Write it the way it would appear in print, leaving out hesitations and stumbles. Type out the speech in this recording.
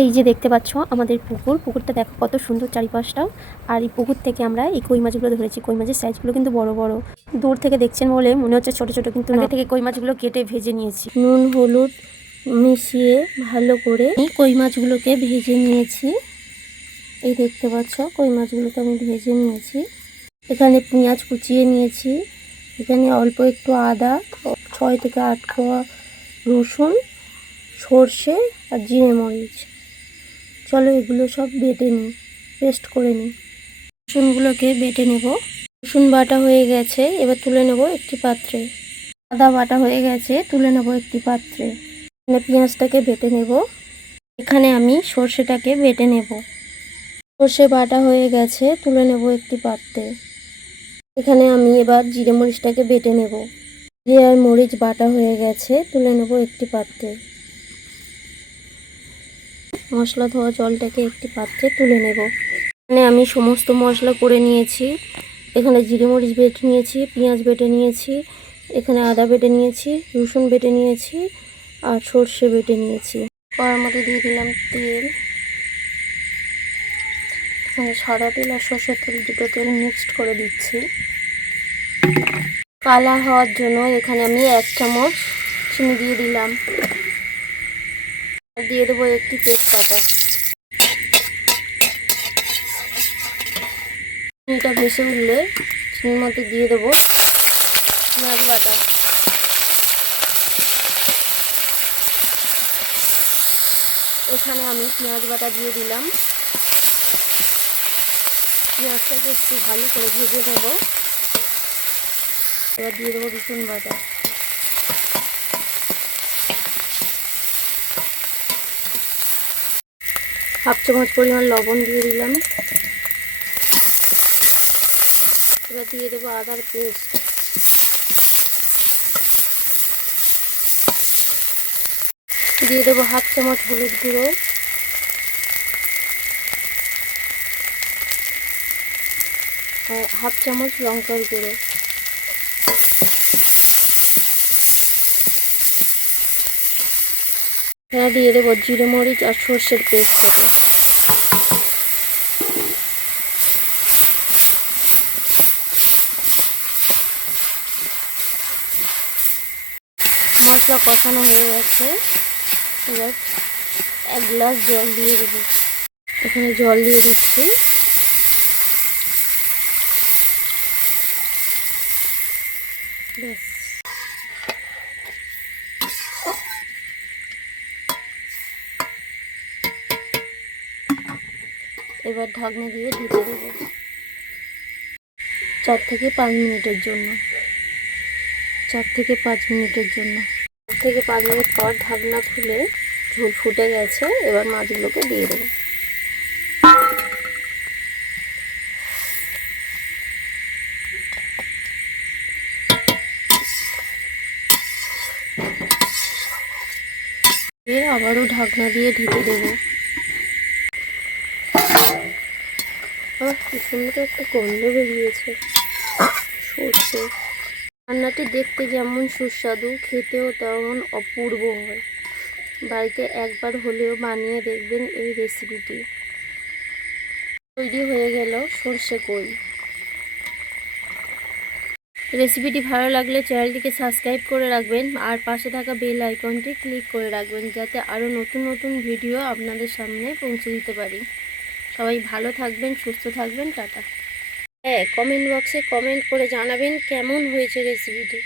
এই যে দেখতে পাচ্ছ আমাদের পুকুরটা দেখো কত সুন্দর চারিপাশটা। আর এই পুকুর থেকে আমরা এই কই মাছগুলো ধরেছি। কই মাছের সাইজগুলো কিন্তু বড় বড়, দূর থেকে দেখছেন বলে মনে হচ্ছে ছোট ছোট, কিন্তু আগে থেকে কই মাছগুলো কেটে ভেজে নিয়েছি। নুন হলুদ মিশিয়ে ভালো করে এই কই মাছগুলোকে ভেজে নিয়েছি। এই দেখতে পাচ্ছ কই মাছগুলোকে আমি ভেজে নিয়েছি। এখানে পেঁয়াজ কুচিয়ে নিয়েছি, এখানে অল্প একটু আদা, 6 থেকে 8 কোয়া রসুন, সর্ষে আর জিরে মরিচ। চলো এগুলো সব বেটে নিই, পেস্ট করে নিই। রসুনগুলোকে বেটে নেব। রসুন বাটা হয়ে গেছে, এবার তুলে নেব একটি পাত্রে। আদা বাটা হয়ে গেছে, তুলে নেব একটি পাত্রে। এখানে পেঁয়াজটাকে বেটে নেব। এখানে আমি সর্ষেটাকে বেটে নেব। সর্ষে বাটা হয়ে গেছে, তুলে নেব একটি পাত্রে। এখানে আমি এবার জিরে মরিচটাকে বেটে নেব। জিরে আর মরিচ বাটা হয়ে গেছে, তুলে নেব একটি পাত্রে। মশলা ধোয়া জলটাকে একটি পাত্রে তুলে নেব। এখানে আমি সমস্ত মশলা করে নিয়েছি। এখানে জিরে মরিচ বেটে নিয়েছি, পেঁয়াজ বেটে নিয়েছি, এখানে আদা বেটে নিয়েছি, রসুন বেটে নিয়েছি আর সর্ষে বেটে নিয়েছি। কড়ার মধ্যে দিয়ে দিলাম তেল। এখানে সাদা তেল আর সর্ষের তেল, দুটো তেল মিক্সড করে দিচ্ছি। কালার হওয়ার জন্য এখানে আমি 1 চামচ চিনি দিয়ে দিলাম। দিয়ে দেবো একটি তেজপাতা। চিনিটা ভেসে উঠলে চিনির মধ্যে দিয়ে দেবো পেঁয়াজ বাটা। এখানে আমি পেঁয়াজ বাটা দিয়ে দিলাম। পেঁয়াজটাকে একটু ভালো করে ভেজে নেব। এবার দিয়ে দেবো রসুন বাটা। হাফ চামচ পরিমাণ লবণ দিয়ে দিলাম। এবার দিয়ে দেবো আদার পেস্ট। দিয়ে দেবো হাফ চামচ হলুদ গুঁড়ো, হাফ চামচ লঙ্কার গুঁড়ো। এবার দিয়ে দেবো জিরে মরিচ আর সর্ষের পেস্টটাকে। মশলা কষানো হয়ে গেছে, এবার 1 গ্লাস জল দিয়ে দেবো। এখানে জল দিয়ে দিচ্ছি। ব্যাস, এবার ঢাকনা দিয়ে ঢেকে দেবো 4 থেকে 5 মিনিটের জন্য। 4 থেকে 5 মিনিটের জন্য। 4 থেকে 5 মিনিট পর ঢাকনা খুলে ঝোল ফুটে গেছে, এবার মাছগুলোকে দিয়ে দেবো। আবারও ঢাকনা দিয়ে ঢেকে দেবো। কি সুন্দর একটা গন্ধ বেরিয়েছে সর্ষে। রান্নাটি দেখতে যেমন সুস্বাদু, খেতেও তেমন অপূর্ব হয়। বাড়িতে একবার হলেও বানিয়ে দেখবেন এই রেসিপিটি। তৈরি হয়ে গেল সর্ষে কই। রেসিপিটি ভালো লাগলে চ্যানেলটিকে সাবস্ক্রাইব করে রাখবেন আর পাশে থাকা বেল আইকনটি ক্লিক করে রাখবেন, যাতে আরও নতুন নতুন ভিডিও আপনাদের সামনে পৌঁছে দিতে পারি। সবাই ভালো থাকবেন, সুস্থ থাকবেন, টাটা। হ্যাঁ, কমেন্ট বক্সে কমেন্ট করে জানাবেন কেমন হয়েছে রেসিপিটি।